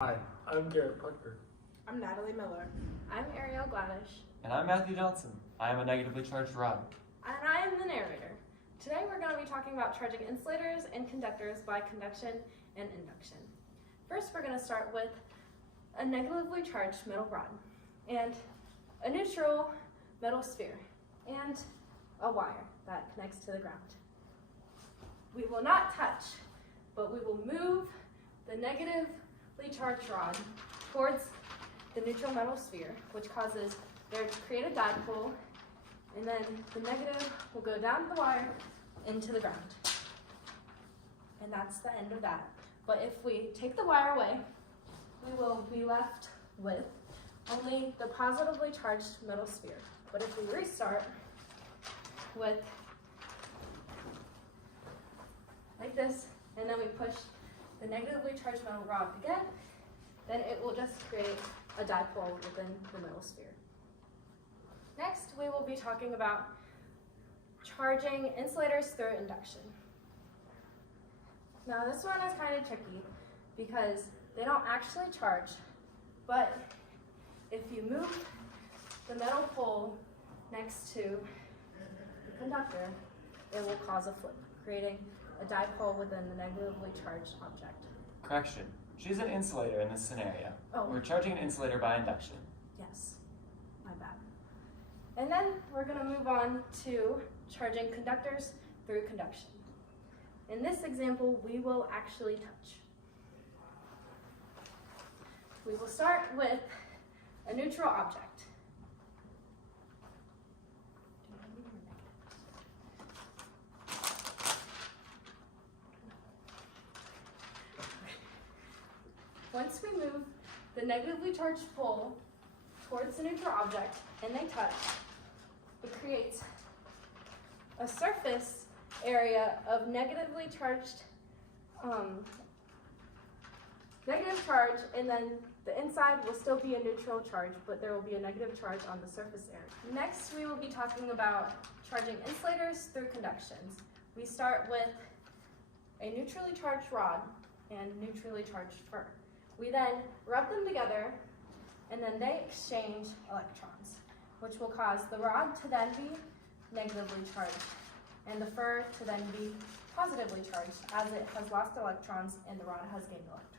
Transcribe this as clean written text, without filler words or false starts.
Hi, I'm Garrett Parker. I'm Natalie Miller. I'm Ariel Gladish. And I'm Matthew Johnson. I am a negatively charged rod. And I am the narrator. Today we're going to be talking about charging insulators and conductors by conduction and induction. First, we're going to start with a negatively charged metal rod and a neutral metal sphere and a wire that connects to the ground. We will not touch, but we will move the negatively charged rod towards the neutral metal sphere, which causes there to create a dipole, and then the negative will go down the wire into the ground. And that's the end of that. But if we take the wire away, we will be left with only the positively charged metal sphere. But if we restart with like this, and then we push the negatively charged metal rod again, then it will just create a dipole within the metal sphere. Next, we will be talking about charging insulators through induction. Now this one is kind of tricky because they don't actually charge, but if you move the metal pole next to the conductor, it will cause a flip, creating a dipole within the negatively charged object. Correction. She's an insulator in this scenario. Oh. We're charging an insulator by induction. Yes, my bad. And then we're going to move on to charging conductors through conduction. In this example, we will actually touch. We will start with a neutral object. Once we move the negatively charged pole towards the neutral object and they touch, it creates a surface area of negatively charged, negative charge, and then the inside will still be a neutral charge, but there will be a negative charge on the surface area. Next, we will be talking about charging insulators through conductions. We start with a neutrally charged rod and neutrally charged fur. We then rub them together, and then they exchange electrons, which will cause the rod to then be negatively charged, and the fur to then be positively charged, as it has lost electrons and the rod has gained electrons.